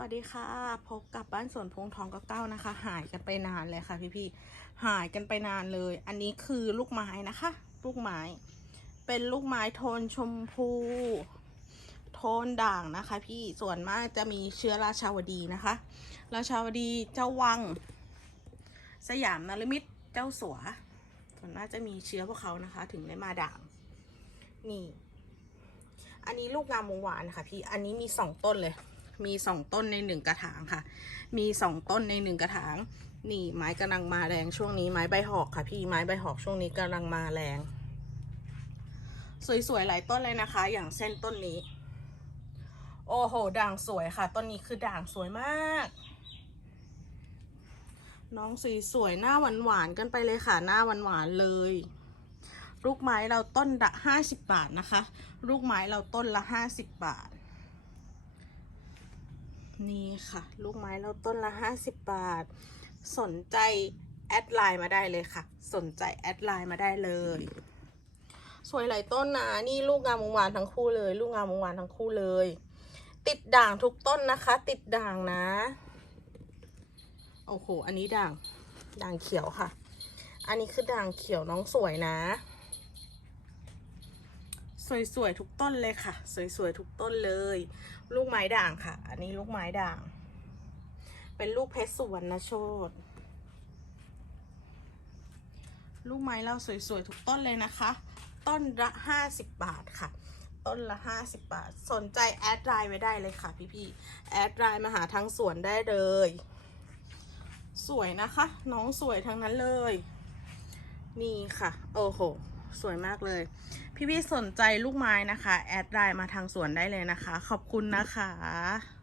วัสดีค่ะ พบกับบ้านสวนพงทองก็เก้านะคะ หายกันไปนานเลยค่ะ พี่ๆหายกันไปนานเลย อันนี้คือลูกไม้นะคะ ลูกไม้ เป็นลูกไม้โทนชมพู โทนด่างนะคะ พี่ส่วนมากจะมีเชื้อราชาวดีนะคะ ราชาวดีเจ้าวัง สยามนรมิตเจ้าสัว ส่วนมากจะมีเชื้อพวกเขานะคะ ถึงได้มาด่าง นี่ อันนี้ลูกงามวงหวานค่ะ พี่อันนี้มีสองต้นเลย มีสองต้นในหนึ่งกระถางค่ะ มีสองต้นในหนึ่งกระถาง นี่ไม้กำลังมาแรงช่วงนี้ไม้ใบหอกค่ะ พี่ไม้ใบหอกช่วงนี้กำลังมาแรง สวยๆหลายต้นเลยนะคะ อย่างเส้นต้นนี้ โอ้โห ด่างสวยค่ะ ต้นนี้คือด่างสวยมาก น้องสีสวยหน้าหวานๆกันไปเลยค่ะ หน้าหวานๆเลยลูกไม้เราต้นละห้าสิบบาทนะคะ ลูกไม้เราต้นละห้าสิบบาท นี่ค่ะ ลูกไม้เราต้นละห้าสิบบาท สนใจแอดไลน์มาได้เลยค่ะ สนใจแอดไลน์มาได้เลย สวยหลายต้นนะนี่ลูกงามวงวานทั้งคู่เลย ลูกงามวงวานทั้งคู่เลย ติดด่างทุกต้นนะคะ ติดด่างนะโอ้โหอันนี้ด่างด่างเขียวค่ะ อันนี้คือด่างเขียวน้องสวยนะ สวยๆทุกต้นเลยค่ะ สวยๆทุกต้นเลย ลูกไม้ด่างค่ะ อันนี้ลูกไม้ด่าง เป็นลูกเพชรสุวรรณโชตลูกไม้เราสวยๆทุกต้นเลยนะคะ ต้นละห้าสิบบาทค่ะ ต้นละห้าสิบบาท สนใจแอดไลน์ไว้ได้เลยค่ะพี่ๆแอดไลน์มาหาทางสวนได้เลย สวยนะคะ น้องสวยทั้งนั้นเลย นี่ค่ะ โอ้โห สวยมากเลย พี่ๆสนใจลูกไม้นะคะ แอดไลน์มาทางสวนได้เลยนะคะ ขอบคุณนะคะ